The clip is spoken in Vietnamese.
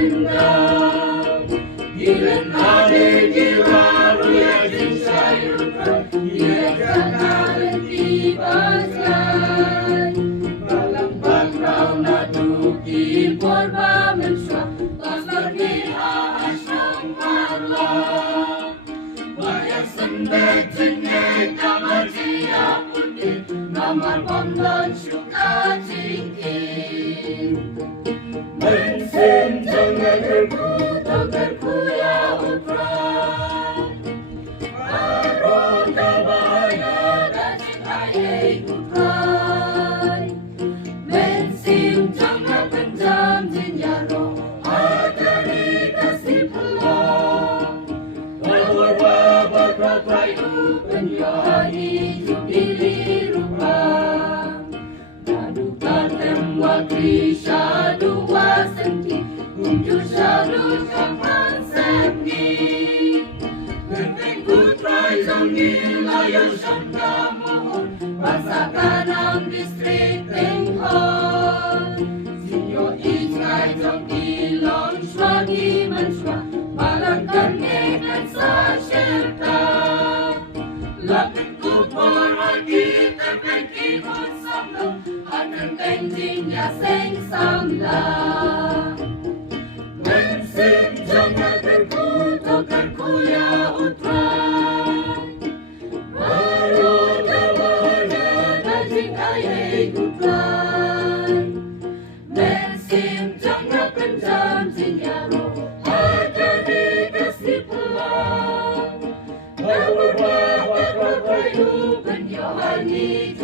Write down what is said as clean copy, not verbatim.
endam Gilen ade gilaru ya jinsayu Gilen kanalen tibaslan Balang bakrau na duki porba menswa Pastor kiha asyam parla Bayar sendek jengek kamar jia putih Namar bomdon syuka jingkin Mensim jangan terku ya utran Arong kabaya dan cintai utran Mensim jangan penjam jinyaro Adani kasih pelang Bahwa bakal rayu penyohani Jubili rupang Nadu katem wakri syadu wasenti Unjuk syadu kapan semni Genteng putrai zongi layan syamda mohon Masakan am distrik Tynghor Sinyo ijai zongi long swagi manswa Malang kanek dan sasyerta Lakin kupor lagi terpeki pun samlo Akan benjingnya seng samla Mensim jangan terku ya utrai Baru kabaya dajing ayai utrai Mensim jangan penjam jinyaro Ada dikasih pelang Bahwa rayu penyohani